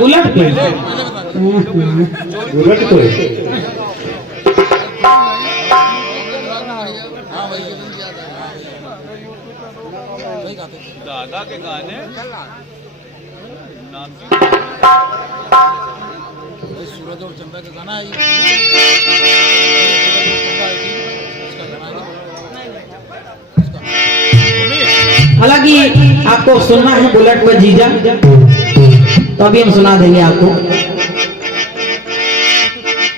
Bullet पे bullet पे दादा के गाने नाम सूरज और चंदा का गाना है। हालांकि आपको सुनना है बुलेट पे जीजा, तो अभी हम सुना देंगे आपको।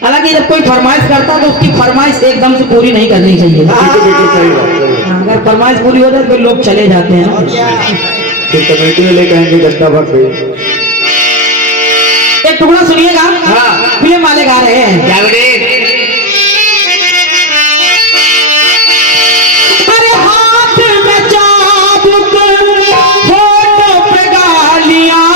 हालांकि जब कोई फरमाइश करता है तो उसकी फरमाइश एकदम से पूरी नहीं करनी चाहिए। अगर फरमाइश पूरी हो जाए तो लोग चले जाते हैं ना। फिर कमेटी में लेकर आएंगे घंटा भर पे। एक टुकड़ा सुनिएगा। फिल्म वाले गा रहे हैं। अरे हाथ में चाबुक होठों पे गालियां,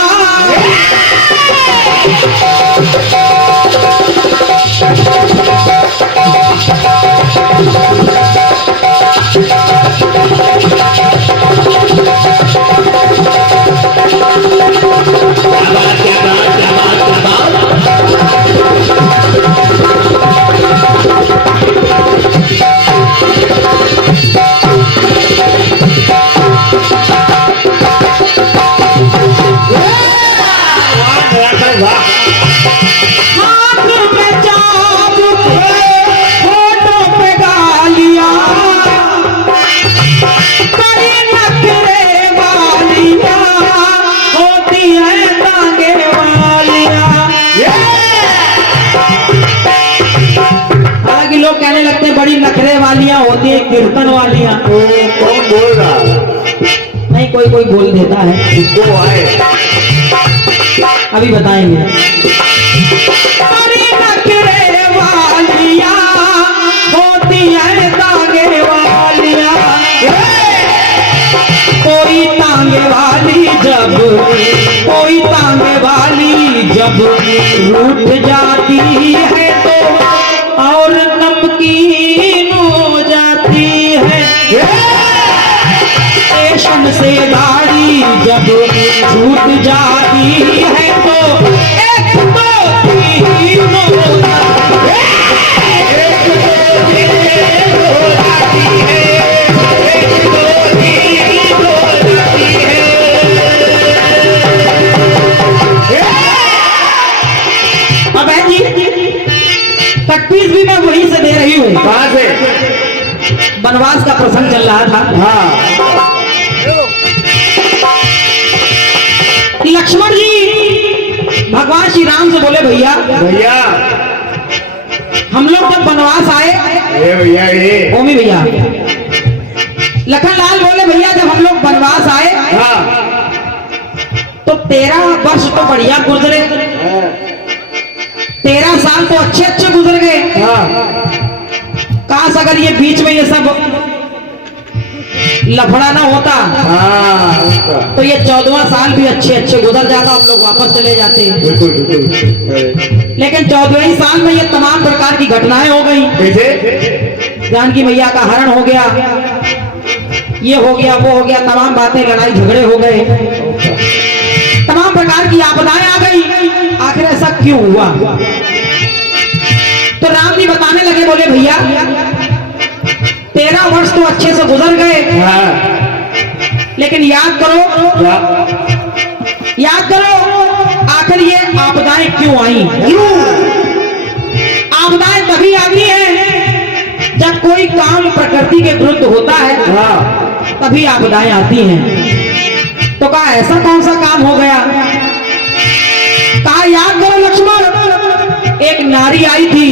हाथ में चाबुक होठों पे गालियां, बड़ी नखरे वालियां होती हैं टांगे वालियां। हालांकि लोग कहने लगते हैं बड़ी नखरे वालियां होती है कीर्तन वालियां। कौन बोल रहा? नहीं, कोई कोई बोल देता है। किसको आए? अभी बताएंगे। बड़ी नखरे वालियां होती हैं टांगे वालियां, कोई टांगे वाली जब, कोई टांगे वाली जब रूठ जाती है तो और नमकीन हो जाती है। स्टेशन से गाड़ी जब छूट जाती है तो एक दो तीन हो जाती है, एक दो तीन हो जाती है, एक दो तीन हो जाती है। अब है जी, तकबीर भी मैं वहीं से दे रही हूँ। कहाँ से? वनवास का प्रसंग चल रहा था। हाँ। लक्ष्मण जी भगवान श्री राम से बोले, भैया भैया हम लोग जब वनवास आए, ये भैया ये ओमी भैया, लखनलाल बोले, भैया जब हम लोग वनवास आए हाँ। तो 13 वर्ष तो बढ़िया गुजरे, 13 साल तो अच्छे अच्छे गुजर गए। हाँ। काश अगर ये बीच में ये सब लफड़ा ना होता हाँ, तो ये 14वां साल भी अच्छे अच्छे गुजर जाता, हम लोग वापस चले जाते। बिल्कुल बिल्कुल। लेकिन 14वें साल में ये तमाम प्रकार की घटनाएं हो गई। कैसे? जानकी मैया का हरण हो गया, ये हो गया, वो हो गया, तमाम बातें, लड़ाई झगड़े हो गए, तमाम प्रकार की आपदाएं आ गई। आखिर ऐसा क्यों हुआ? तो राम जी बताने लगे, बोले भैया 13 वर्ष तो अच्छे से गुजर गए, हाँ। लेकिन याद करो, याद करो आखिर ये आपदाएं क्यों आई? आपदाएं तभी आती हैं जब कोई काम प्रकृति के विरुद्ध होता है, हाँ। तभी आपदाएं आती हैं। तो कहा ऐसा कौन सा काम हो गया? कहा याद करो लक्ष्मण, एक नारी आई थी,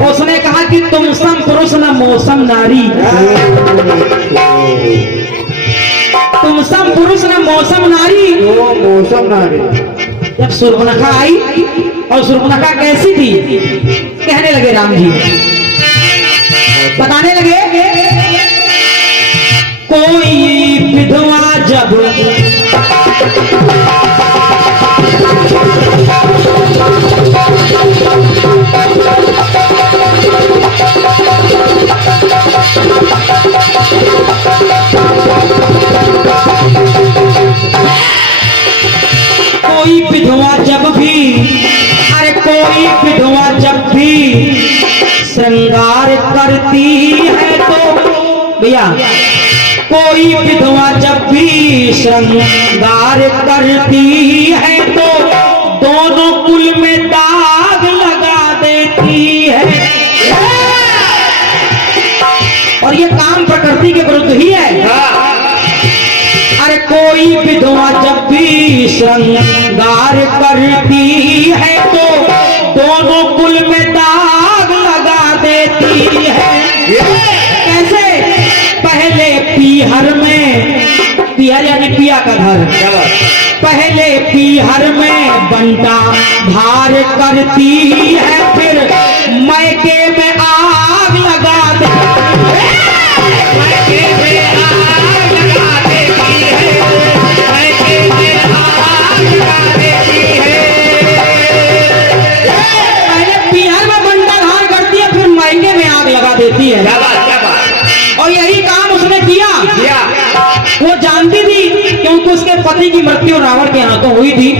उसने कहा कि तुम सम पुरुष न मौसम नारी, तुम सम पुरुष न मौसम नारी। वो मौसम नारी। जब सूर्पनखा आई, और सूर्पनखा कैसी थी? कहने लगे राम जी, बताने लगे, कोई विधवा जब कोई विधवा जब श्रृंगार करती है तो भैया कोई विधवा जब भी श्रृंगार करती है तो दोनों कुल में दाग लगा देती है। और ये काम प्रकृति के विरुद्ध ही है। अरे कोई विधवा जब भी श्रृंगार करती है तो दोनों कुल में दाग लगा देती है। कैसे? पहले पीहर में, पीहर यानी पिया का घर, पहले पीहर में बंटा भार करती है, फिर मैके में आग लगा देती है। मैके में आग लगा देती है, मैके में आग लगा देती है। पहले पीहर में बंटा भार करती है, फिर मैके में आग लगा देती है। और यही काम उसने किया। वो जानती थी क्योंकि उसके पति की मृत्यु रावण के हाथों हुई थी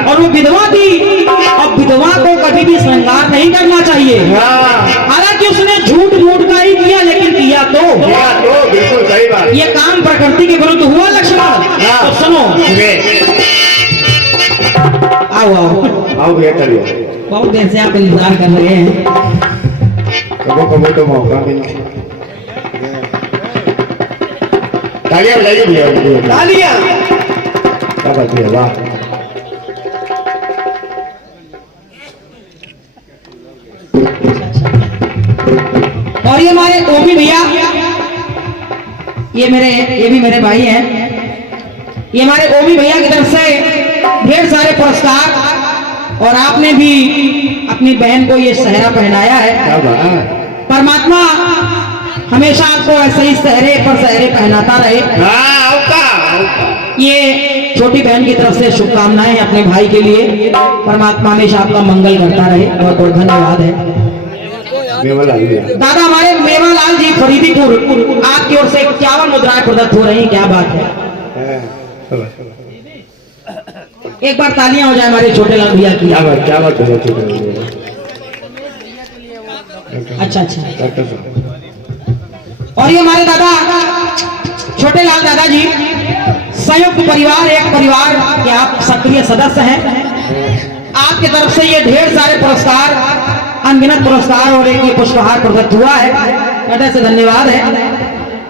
और वो विधवा थी। और विधवा को कभी भी श्रृंगार नहीं करना चाहिए। हालांकि उसने झूठ मूठ का ही किया, लेकिन किया तो बिल्कुल सही बात। ये काम प्रकृति के विरुद्ध हुआ लक्ष्मण। तो सुनो, आओ आओ आओ भैया चलिए। बहुत देर से आप इंतजार कर रहे हैं। कबो कबो तो मौका मिले। तालियां बजाइए भैया। तालियां। क्या बात है, वाह। और ये हमारे ओमी भैया, ये भी मेरे भाई हैं। ये हमारे ओमी भैया की तरफ से ढेर सारे पुरस्कार, और आपने भी अपनी बहन को ये सहरा पहनाया है। क्या बात। परमात्मा हमेशा आपको ऐसे ही सहरे पर सहरे पहनाता रहे। ये छोटी बहन की तरफ से शुभकामनाएं अपने भाई के लिए। परमात्मा हमेशा आपका मंगल करता रहे। बहुत बहुत धन्यवाद है। दादा हमारे मेवालाल जी फरीदीपुर, आपकी ओर से 51 मुद्राएं प्रदत्त हो रही हैं। क्या बात है। एक बार तालियां हो जाए हमारे छोटे लाल भैया की। क्या बात है। अच्छा अच्छा। और ये हमारे दादा छोटे लाल दादाजी संयुक्त परिवार, एक परिवार के आप सक्रिय सदस्य हैं। आपकी तरफ से ये ढेर सारे पुरस्कार, अनगिनत पुरस्कार और एक ये पुष्पहार प्रदत्त हुआ है। हृदय से धन्यवाद है।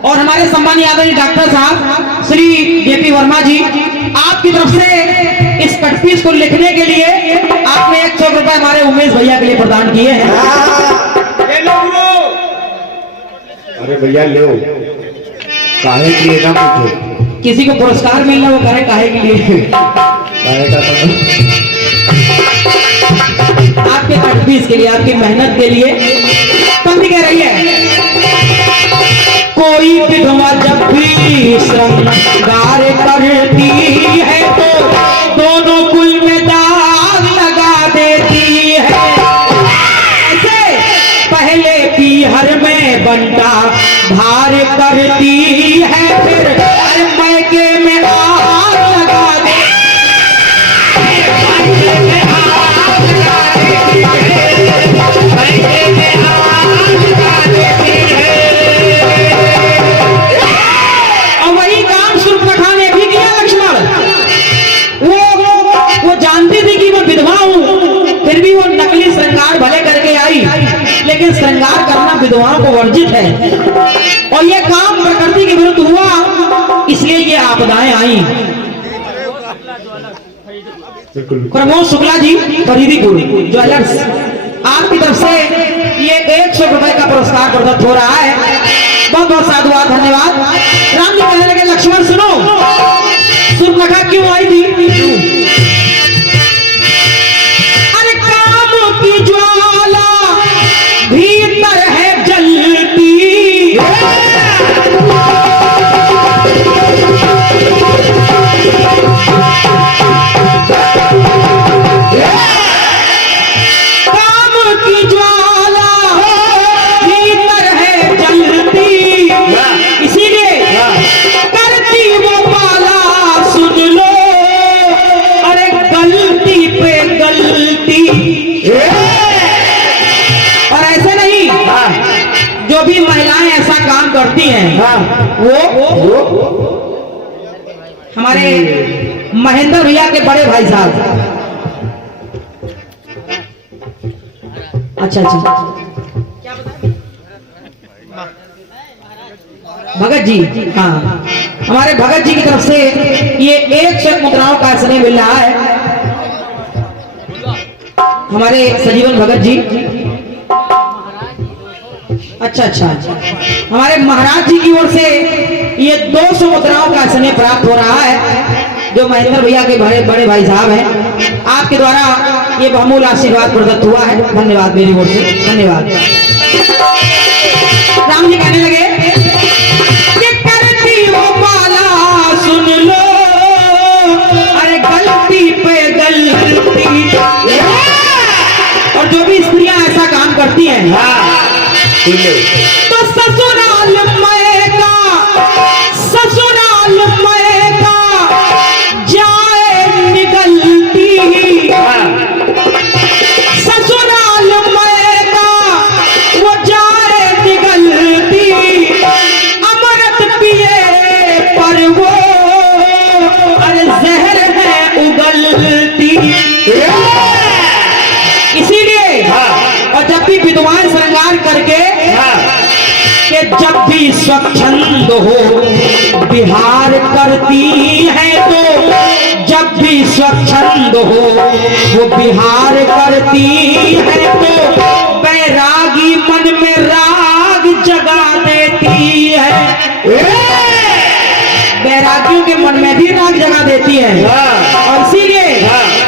और हमारे सम्मानीय आदरणीय डॉक्टर साहब श्री जेपी वर्मा जी, आपकी तरफ से इस कटपीस को लिखने के लिए आपने 100 रुपए हमारे उमेश भैया के लिए प्रदान किए हैं। अरे भैया लो, काहे के लिए ना पूछो। किसी को पुरस्कार मिलना, वो करे काहे के लिए। काहे का तो आपके कटपीस के लिए, आपकी मेहनत के लिए। पंक्ति कह रही है, कोई विधवा जब भी श्रृंगार करती है तो दोनों कुल में दाग लगा देती है। ऐसे पहले पीहर में बंटा भार करती है, फिर मैके में आग लगा देती है। और वही काम सूर्पनखा ने भी किया लक्ष्मण। वो जानती थी कि मैं विधवा हूं, फिर भी वो नकली श्रृंगार भले करके आई, लेकिन श्रृंगार करना विधवाओं को वर्जित है। और ये काम प्रकृति के विरुद्ध हुआ, इसलिए ये आपदाएं आई। प्रमोद शुक्ला जी फरीदीपुर ज्वेलर्स, आपकी तरफ से ये 100 रुपए का पुरस्कार प्रदत्त हो रहा है। बहुत बहुत साधुवाद, धन्यवाद। राम जी कहने लगे, लक्ष्मण सुनो, सूर्पनखा क्यों आई थी? अरे काम की ज्वाला भीतर है जलती, काम की ज्वाला भीतर है जलती, इसीलिए जो भी महिलाएं ऐसा काम करती हैं हाँ वो हमारे महेंद्र भैया के बड़े भाई साहब। अच्छा भगत जी, हाँ हमारे भगत जी की तरफ से ये 100 मुद्राओं का स्नेह मिल रहा है। हमारे सजीवन भगत जी, अच्छा हमारे महाराज जी की ओर से ये 200 मुद्राओं का स्नेह प्राप्त हो रहा है, जो महेंद्र भैया के बड़े भाई साहब हैं। आपके द्वारा ये बहुमूल्य आशीर्वाद प्रदत्त हुआ है। धन्यवाद मेरी ओर से, धन्यवाद। राम जी कहने लगे कि करती वो माला सुन लो, अरे गलती पे गलती। और जो भी स्त्रियां ऐसा काम करती हैं तो ससुराल में का जाए निगलती, ससुराल में का वो जाए निगलती, अमृत पिए पर वो अरे जहर है उगलती। इसीलिए और जब भी विद्वान श्रृंगार करके कि जब भी स्वच्छंद हो विहार करती है, तो जब भी स्वच्छंद हो वो विहार करती है, तो बैरागी मन में राग जगा देती है। बैरागियों के मन में भी राग जगा देती है। और इसीलिए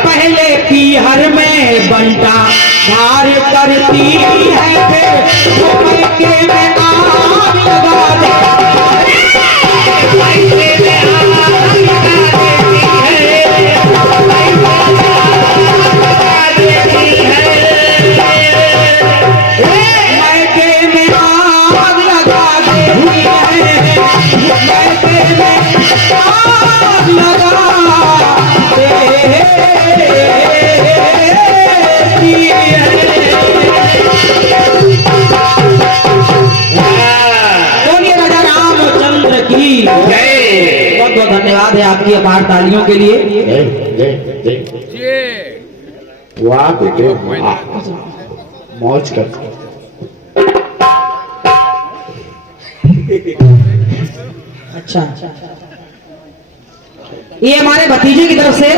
पहले पीहर में बंटा धार करती है, फिर वो पैके में आग लगा देती धन्यवाद है आपकी अपार तालियों के लिए। वाह बेटे वाह, मौज कर। अच्छा ये हमारे भतीजे की तरफ से,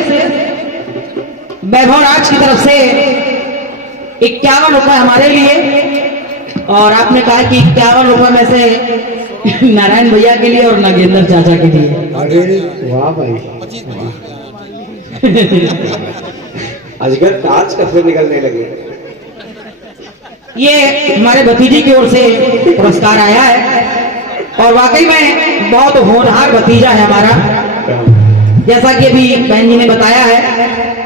वैभव राज की तरफ से 51 रुपए हमारे लिए, और आपने कहा कि 51 रुपए में से नारायण भैया के लिए और नागेंद्र चाचा के लिए। वाह भाई, अजगर ताज कैसे निकलने लगे। ये हमारे भतीजे की ओर से पुरस्कार आया है, और वाकई में बहुत होनहार भतीजा है हमारा। जैसा कि अभी बहन जी ने बताया है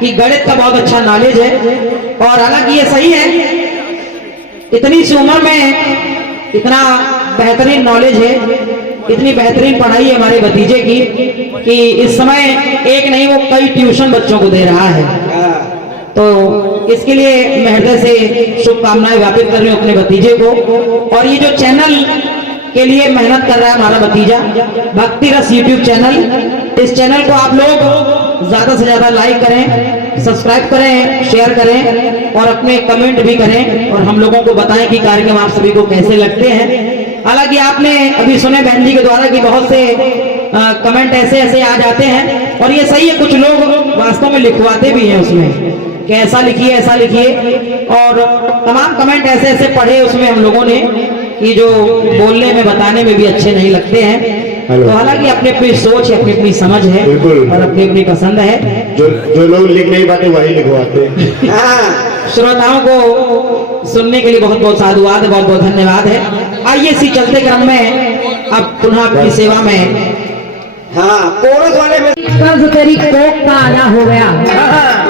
कि गणित का बहुत अच्छा नॉलेज है, और हालांकि ये सही है, इतनी सी उम्र में इतना बेहतरीन नॉलेज है, इतनी बेहतरीन पढ़ाई है हमारे भतीजे की कि इस समय एक नहीं वो कई ट्यूशन बच्चों को दे रहा है। तो इसके लिए मैं हृदय से शुभकामनाएं ज्ञापित कर रही हूँ अपने भतीजे को। और ये जो चैनल के लिए मेहनत कर रहा है हमारा भतीजा, भक्ति रस यूट्यूब चैनल, इस चैनल को आप लोग ज्यादा से ज्यादा लाइक करें, सब्सक्राइब करें, शेयर करें और अपने कमेंट भी करें, और हम लोगों को बताएं कि कार्यक्रम आप सभी को कैसे लगते हैं। हालांकि आपने अभी सुने बहन जी के द्वारा कि बहुत से कमेंट ऐसे ऐसे आ जाते हैं, और ये सही है, कुछ लोग वास्तव में लिखवाते भी हैं उसमें कि ऐसा लिखिए ऐसा लिखिए, और तमाम कमेंट ऐसे ऐसे पढ़े उसमें हम लोगों ने कि जो बोलने में बताने में भी अच्छे नहीं लगते हैं। तो हालांकि अपनी अपनी सोच है, अपनी अपनी समझ है और अपनी अपनी पसंद है। जो लोग लिख नहीं पाते वही लिखवाते। श्रोताओं को सुनने के लिए बहुत बहुत साधुवाद, बहुत बहुत धन्यवाद है। आइए इसी चलते क्रम में अब पुनः आपकी सेवा में, हाँ कोरस वाले में कर्ज तेरी कोक का आधा हो गया,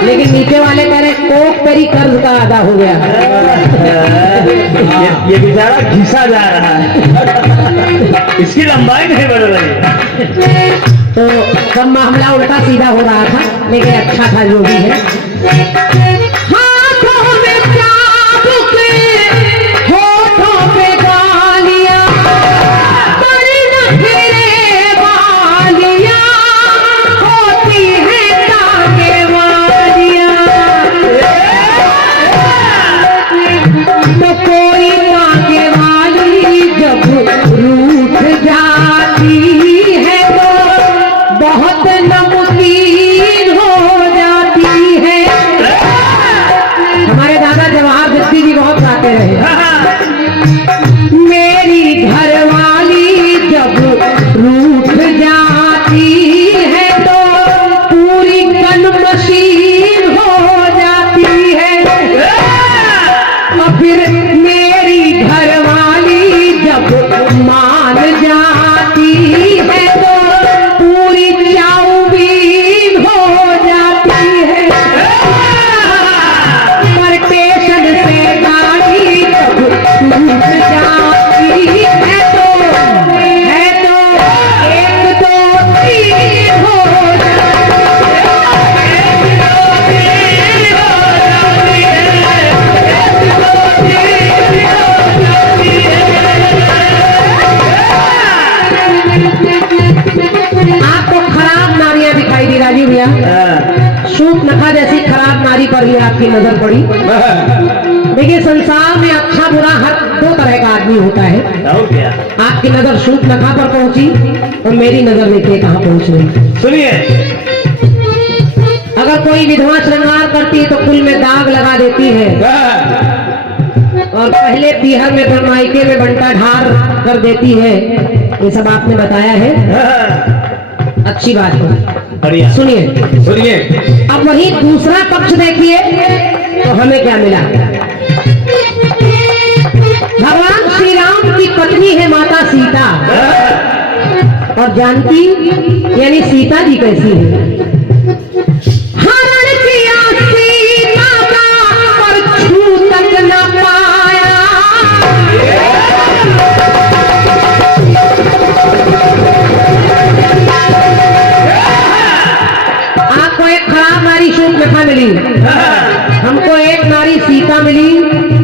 लेकिन नीचे वाले कह रहे कोक तेरी कर्ज का आधा हो गया। ये बेचारा घिसा जा रहा है, इसकी लंबाई नहीं बढ़ रही। तो सब मामला उल्टा सीधा हो रहा था, लेकिन अच्छा था जो भी है। हाथों में चाबुक, होठों पे गाली, की नजर पड़ी। देखिए संसार में अच्छा बुरा हर दो तरह का आदमी होता है। और क्या? आपकी नजर शूर्पणखा पर पहुंची और मेरी नजर देखिए कहाँ पहुंच गई। सुनिए, अगर कोई विधवा श्रृंगार करती है तो कुल में दाग लगा देती है, और पहले पीहर में फिर मायके में बंटा ढार कर देती है। ये सब आपने बताया है, अच्छी बात है। बढ़िया। सुनिए, अब वही दूसरा पक्ष देखिए तो हमें क्या मिला। भगवान श्री राम की पत्नी है माता सीता, और जानकी यानी सीता जी कैसी है। हरण किया सीता का पर छू तक न पाया। आपको एक खराब नारी शूर्पणखा मिली, हमको एक नारी सीता मिली,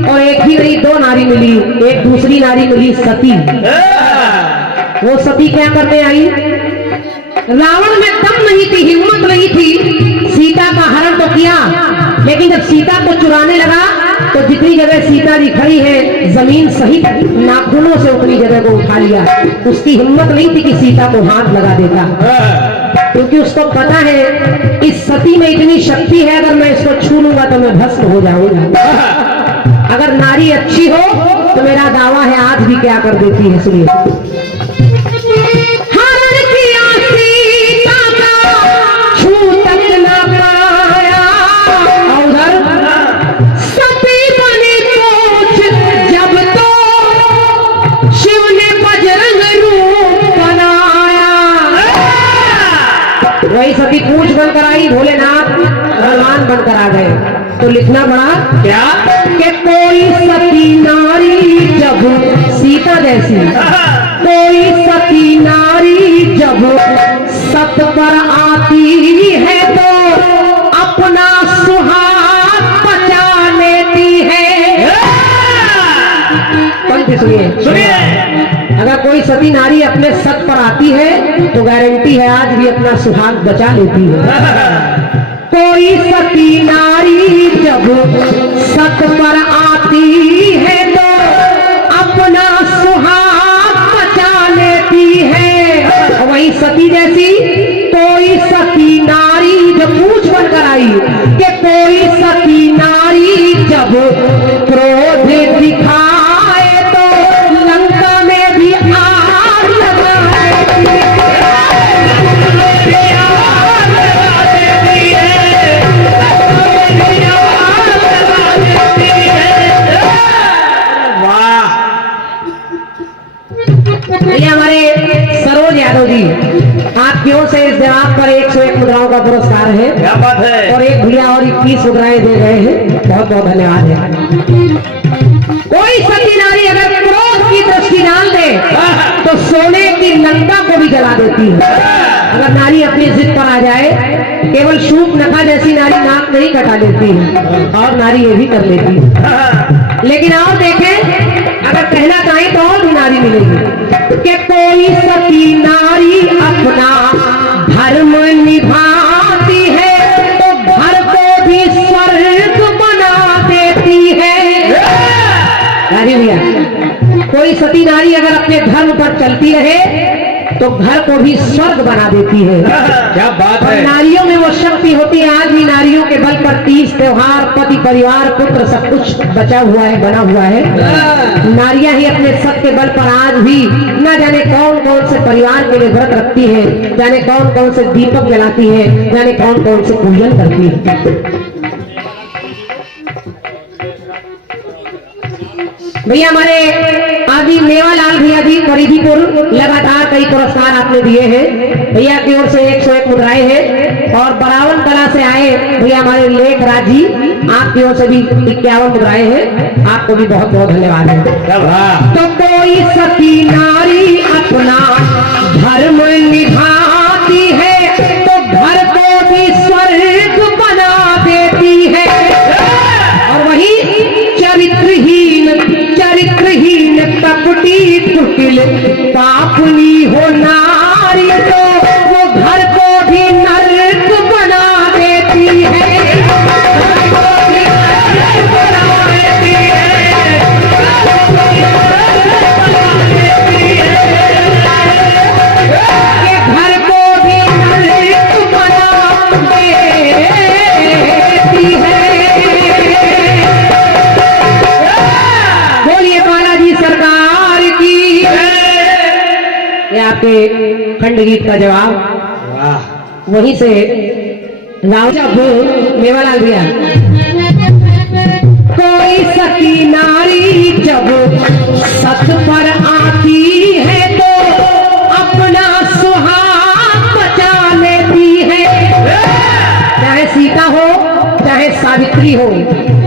और एक ही नहीं दो नारी मिली। एक दूसरी नारी मिली सती। वो सती क्या करने आई? रावण में दम नहीं थी, हिम्मत नहीं थी, सीता का हरण तो किया, लेकिन जब सीता को चुराने लगा तो जितनी जगह सीता जी खड़ी है जमीन सहित नाखूनों से उतनी जगह को उठा लिया। उसकी हिम्मत नहीं थी कि सीता को हाथ लगा देगा, क्योंकि उसको पता है इस सती में इतनी शक्ति है, अगर मैं इसको छू लूंगा तो मैं भस्म हो जाऊंगा। अगर नारी अच्छी हो तो मेरा दावा है आज भी क्या कर देती है। सुनिए, हरण किया सीता का छू तक न पाया, और उधर सती बनी पूछ जब तो शिव ने बजरंग रूप बनाया। वही सती पूछ बनकर आई, भोलेनाथ भगवान बनकर आ गए। तो लिखना पड़ा क्या कि कोई सती नारी जब सीता जैसी, कोई सती नारी जब सत पर आती है तो अपना सुहाग बचा लेती है। पंक्ति सुनिए, अगर कोई सती नारी अपने सत पर आती है तो गारंटी है आज भी अपना सुहाग बचा लेती है। कोई सती नारी जब सत पर आती है तो अपना सुहाग बचा लेती है। वही सती जैसी कोई सती नारी जब पूछ बनकर आई कि कोई सती नारी जब क्रोध दिखाए तो लंका में भी आग लगा देती है। भैया हमारे सरोज यादव जी आपकी ओर से इस जवाब पर 101 मुद्राओं का पुरस्कार है। क्या बात है? और एक भैया और 21 मुद्राएं दे रहे हैं, बहुत बहुत धन्यवाद है। कोई सती नारी अगर क्रोध की दृष्टि डाल दे तो सोने की लंका को भी जला देती है। अगर नारी अपनी जिद पर आ जाए, केवल शूर्पणखा जैसी नारी नाक नहीं कटा लेती है, और नारी ये भी कर लेती है। लेकिन और देखें, अगर कहना चाहे तो और भी नारी मिलेगी कि कोई सती नारी अपना धर्म निभाती है तो घर को भी स्वर्ग बना देती है। भैया कोई सती नारी अगर अपने धर्म पर चलती रहे तो घर को भी स्वर्ग बना देती है। क्या बात और है? नारियों में वो शक्ति होती है, आज भी नारियों के बल पर तीज त्योहार पति परिवार पुत्र सब कुछ बचा हुआ है, बना हुआ है। नारियां ही अपने सत के बल पर आज भी न जाने कौन कौन से परिवार के लिए व्रत रखती है, जाने कौन कौन से दीपक जलाती है, जाने कौन कौन से पूजन करती है। भैया हमारे आदि मेवालाल भैया जी करीबीपुर लगातार कई पुरस्कार आपने दिए हैं। भैया की ओर से 101 मुद्राएं हैं। और बरावन कला से आए भैया हमारे लेख राज जी आपकी ओर से भी 51 मुद्राएं हैं। आपको भी बहुत बहुत धन्यवाद है। तो कोई सती नारी अपना धर्म निभाती है तो घर को भी स्वर्ग बना देती है। और वही चरित्रहीन कपटी कुटिल पापनी हो नारी तो वो घर को भी नरक बना देती है। ये आपके खंड गीत का जवाब। वाह वहीं से राव जब मेवालाल भैया कोई सती नारी जब सत पर आती है तो अपना सुहाग बचा लेती है। चाहे सीता हो चाहे सावित्री हो,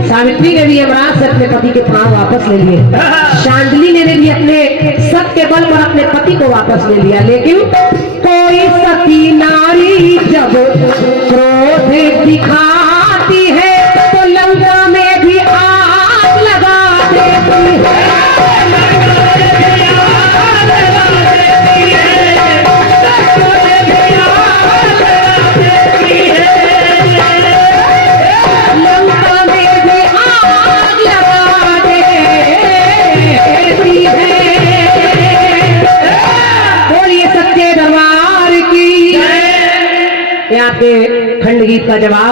सावित्री ने भी यमराज से अपने पति के प्राण वापस ले लिए, शांडिली ने भी अपने सत के बल पर अपने पति को वापस ले लिया। लेकिन कोई सती नारी जब क्रोध दिखाती है तो लंका में भी आग लगा देती है। लंका में भी आग लगा देती है। बोलिए सच्चे दरबार की। ये आपके खंड गीत का जवाब।